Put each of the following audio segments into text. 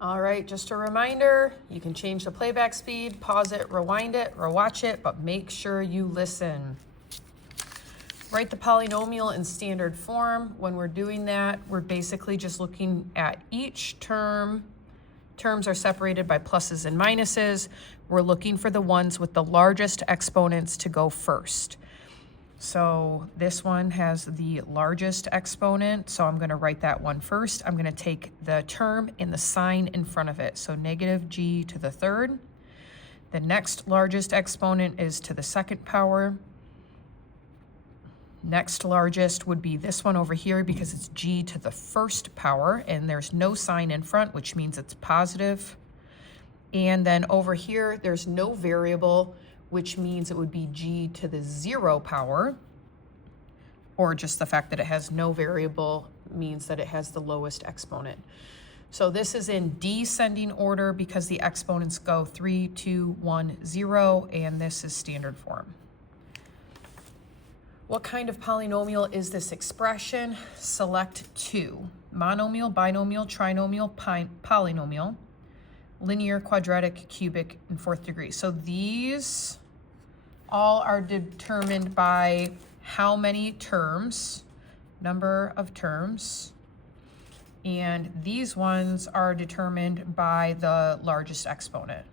All right, just a reminder, you can change the playback speed, pause it, rewind it, rewatch it, but make sure you listen. Write the polynomial in standard form. When we're doing that, we're basically just looking at each term. Terms are separated by pluses and minuses. We're looking for the ones with the largest exponents to go first. So this one has the largest exponent, so I'm going to write that one first. I'm going to take the term and the sign in front of it, so negative g to the third. The next largest exponent is to the second power. Next largest would be this one over here because it's g to the first power, and there's no sign in front, which means it's positive. And then over here, there's no variable, which means it would be g to the 0 power, or just the fact that it has no variable means that it has the lowest exponent. So this is in descending order because the exponents go 3, 2, 1, 0, and this is standard form. What kind of polynomial is this expression? Select 2. Monomial, binomial, trinomial, polynomial, linear, quadratic, cubic, and fourth degree. So these all are determined by how many terms, number of terms, and these ones are determined by the largest exponent.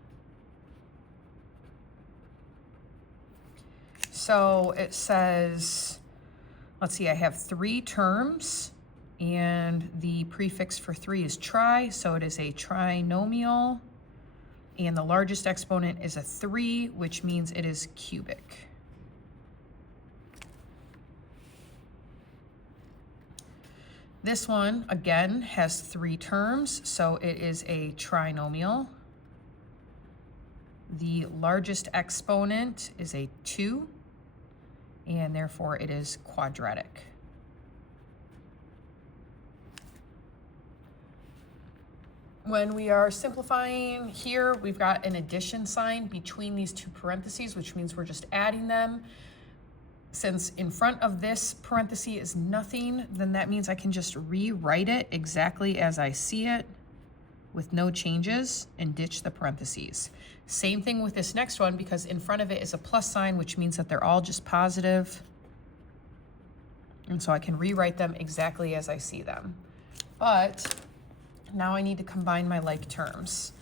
So it says, let's see, I have 3 terms, and the prefix for 3 is tri, so it is a trinomial, and the largest exponent is a 3, which means it is cubic. This one, again, has 3 terms, so it is a trinomial. The largest exponent is a 2, and therefore it is quadratic. When we are simplifying here, we've got an addition sign between these 2 parentheses, which means we're just adding them. Since in front of this parenthesis is nothing, then that means I can just rewrite it exactly as I see it with no changes and ditch the parentheses. Same thing with this next one, because in front of it is a plus sign, which means that they're all just positive. And so I can rewrite them exactly as I see them. But now I need to combine my like terms.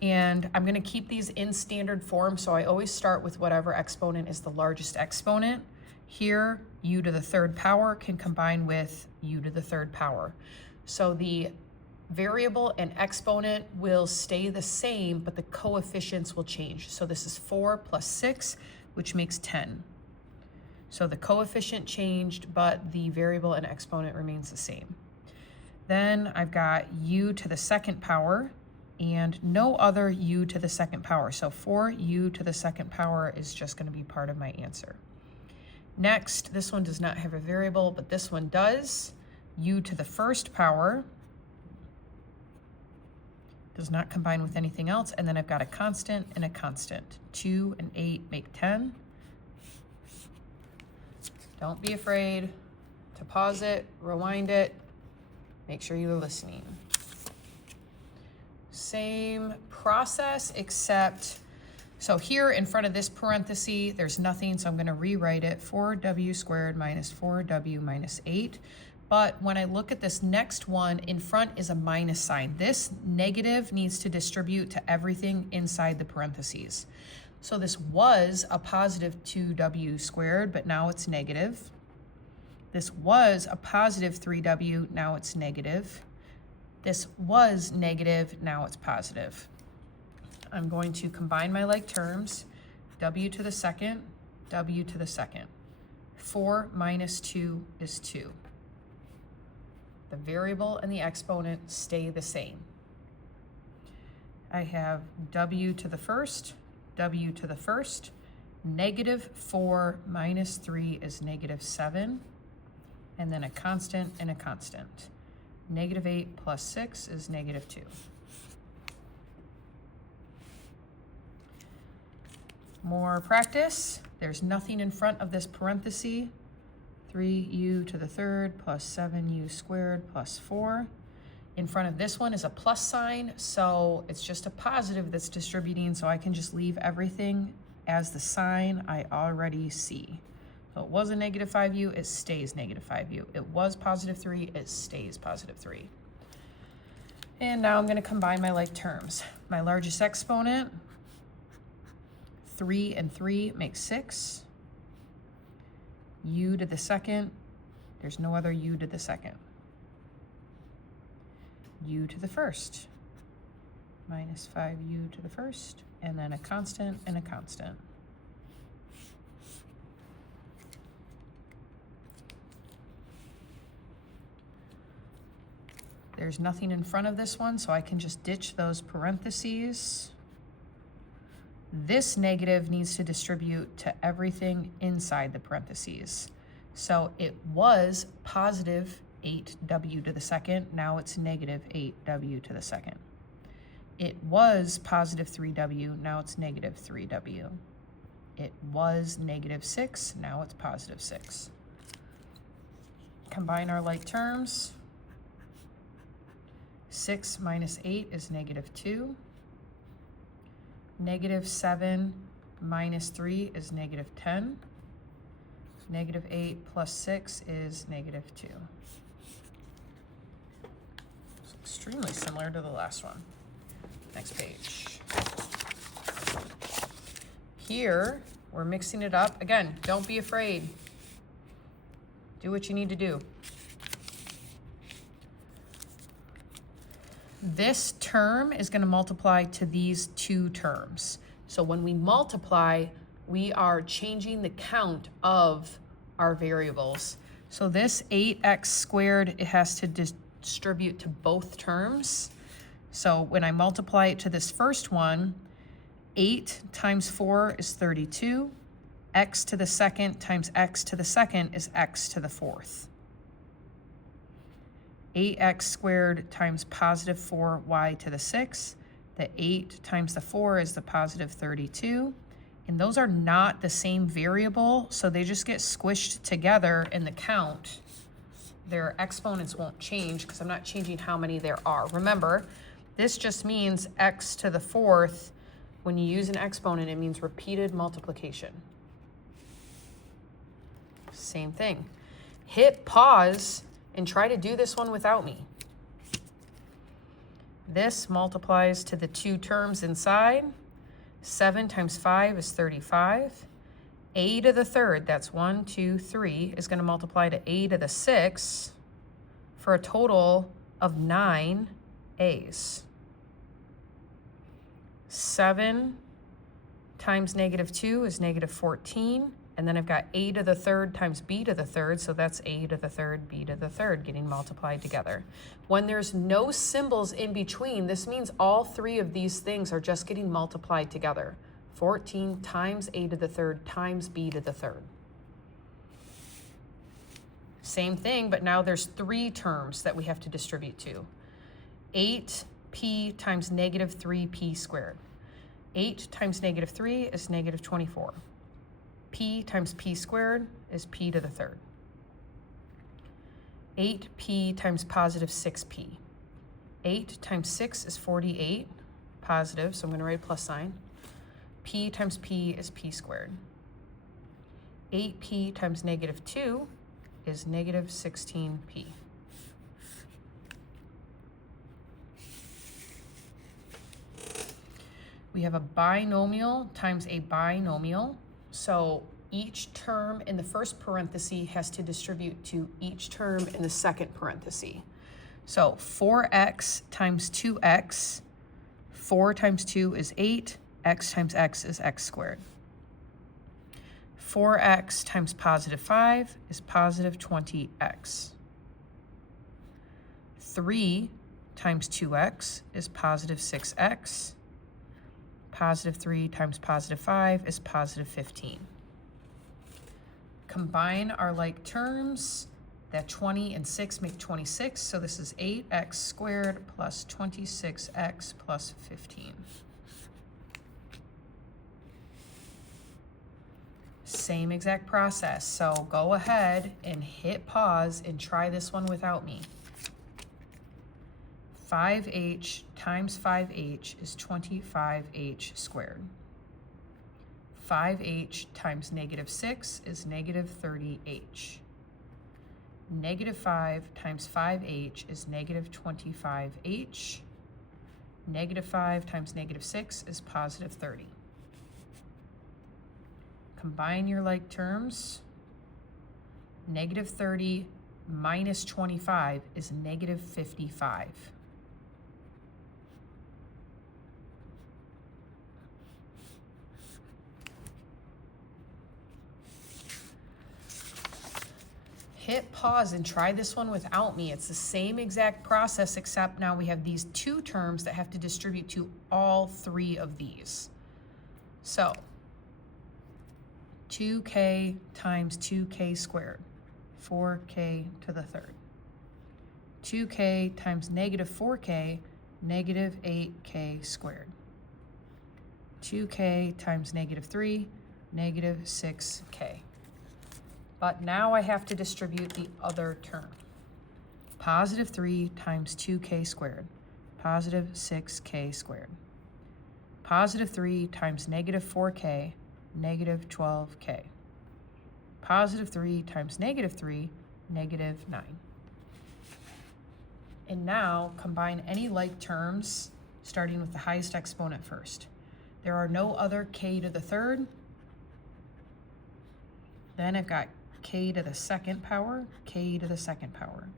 And I'm going to keep these in standard form, so I always start with whatever exponent is the largest exponent. Here, u to the third power can combine with u to the third power. So the variable and exponent will stay the same, but the coefficients will change. So this is 4 plus 6, which makes 10. So the coefficient changed, but the variable and exponent remains the same. Then I've got u to the second power and no other u to the second power. So 4u to the second power is just going to be part of my answer. Next, this one does not have a variable, but this one does. U to the first power does not combine with anything else. And then I've got a constant and a constant. 2 and 8 make 10. Don't be afraid to pause it, rewind it, make sure you're listening. Same process, except, so here in front of this parenthesis, there's nothing, so I'm going to rewrite it, 4w squared minus 4w minus 8. But when I look at this next one, in front is a minus sign. This negative needs to distribute to everything inside the parentheses. So this was a positive 2w squared, but now it's negative. This was a positive 3w, now it's negative. This was negative, now it's positive. I'm going to combine my like terms, w to the second, w to the second. 4 minus 2 is 2. The variable and the exponent stay the same. I have w to the first, w to the first. Negative 4 minus 3 is negative 7. And then a constant and a constant. Negative 8 plus 6 is negative 2. More practice. There's nothing in front of this parenthesis. 3u to the third plus 7u squared plus 4. In front of this one is a plus sign, so it's just a positive that's distributing, so I can just leave everything as the sign I already see. So it was a negative 5u, it stays negative 5u. It was positive 3, it stays positive 3. And now I'm going to combine my like terms. My largest exponent, 3 and 3 make 6. U to the second, there's no other u to the second. U to the first, minus 5u to the first, and then a constant and a constant. There's nothing in front of this one, so I can just ditch those parentheses. This negative needs to distribute to everything inside the parentheses. So it was positive 8w to the second, now it's negative 8w to the second. It was positive 3w, now it's negative 3w. It was negative 6, now it's positive 6. Combine our like terms. 6 minus 8 is negative 2. Negative 7 minus 3 is negative 10. Negative 8 plus 6 is negative 2. It's extremely similar to the last one. Next page. Here, we're mixing it up. Again, don't be afraid. Do what you need to do. This term is going to multiply to these two terms. So when we multiply, we are changing the count of our variables. So this 8x squared, it has to distribute to both terms. So when I multiply it to this first one, 8 times 4 is 32. X to the second times x to the second is x to the fourth. 8x squared times positive 4y to the 6. The 8 times the 4 is the positive 32. And those are not the same variable, so they just get squished together in the count. Their exponents won't change because I'm not changing how many there are. Remember, this just means x to the fourth. When you use an exponent, it means repeated multiplication. Same thing. Hit pause and try to do this one without me. This multiplies to the two terms inside. 7 times 5 is 35. A to the third, that's 1, 2, 3, is going to multiply to a to the 6 for a total of 9 a's. 7 times negative 2 is negative 14. And then I've got a to the third times b to the third, so that's a to the third, b to the third getting multiplied together. When there's no symbols in between, this means all three of these things are just getting multiplied together. 14 times a to the third times b to the third. Same thing, but now there's three terms that we have to distribute to. 8p times negative 3p squared. 8 times negative 3 is negative 24. P times p squared is p to the third. 8p times positive 6p. 8 times 6 is 48, positive, so I'm going to write a plus sign. P times p is p squared. 8p times negative 2 is negative 16p. We have a binomial times a binomial. So each term in the first parenthesis has to distribute to each term in the second parenthesis. So 4x times 2x, 4 times 2 is 8, x times x is x squared. 4x times positive 5 is positive 20x. 3 times 2x is positive 6x. Positive 3 times positive 5 is positive 15. Combine our like terms. That 20 and 6 make 26, so this is 8x squared plus 26x plus 15. Same exact process, so go ahead and hit pause and try this one without me. 5h times 5h is 25h squared. 5h times -6 is -30h. -5 times 5h is -25h. -5 times -6 is +30. Combine your like terms. -30 minus 25 is -55. Hit pause and try this one without me. It's the same exact process, except now we have these two terms that have to distribute to all three of these. So 2k times 2k squared, 4k to the third. 2k times -4k, -8k squared. 2k times -3, -6k. But now I have to distribute the other term. +3 times 2k squared, +6k squared. +3 times -4k, -12k. +3 times -3, -9. And now combine any like terms, starting with the highest exponent first. There are no other k to the third. Then I've got k to the second power, k to the second power.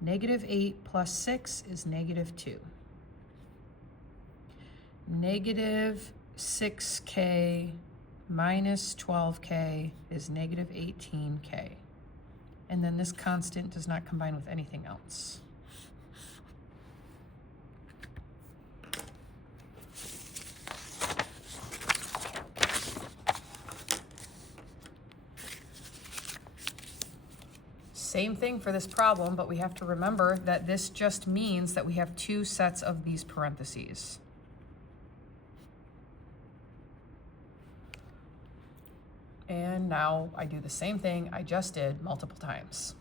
-8 plus 6 is -2. -6k minus 12k is -18k. And then this constant does not combine with anything else. Same thing for this problem, but we have to remember that this just means that we have two sets of these parentheses. And now I do the same thing I just did multiple times.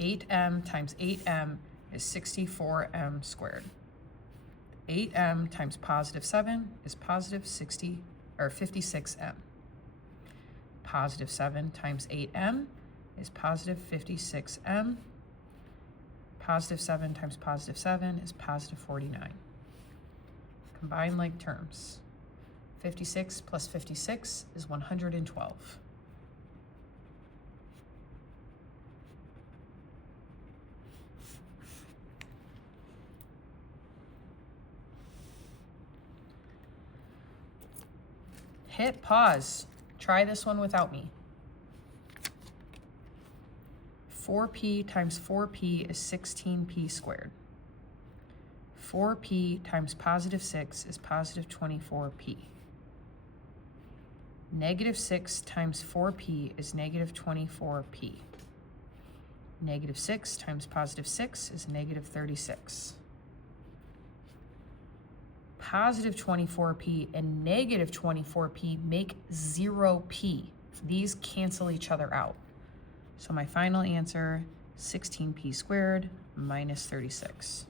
8m times 8m is 64m squared. 8m times +7 is +56m. +7 times 8m is +56m. +7 times +7 is +49. Combine like terms. 56 plus 56 is 112. Hit pause. Try this one without me. 4p times 4p is 16p squared. 4p times +6 is +24p. -6 times 4p is -24p. -6 times +6 is -36. +24p and -24p make 0p. These cancel each other out. So my final answer, 16p squared minus 36.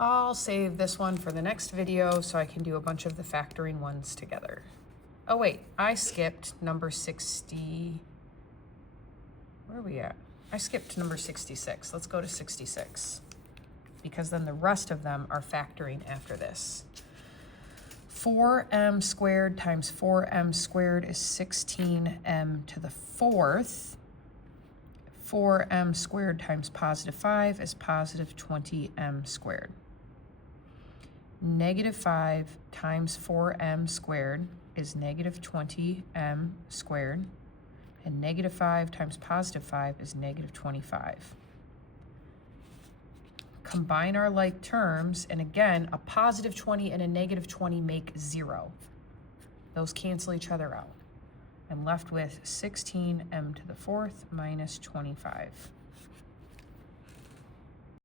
I'll save this one for the next video so I can do a bunch of the factoring ones together. Oh wait, I skipped number 60. Where are we at? I skipped number 66. Let's go to 66, because then the rest of them are factoring after this. 4m squared times 4m squared is 16m to the fourth. 4m squared times +5 is +20m squared. -5 times 4m squared is -20m squared. And -5 times +5 is -25. Combine our like terms, and again, a +20 and a -20 make 0. Those cancel each other out. I'm left with 16m to the fourth minus 25.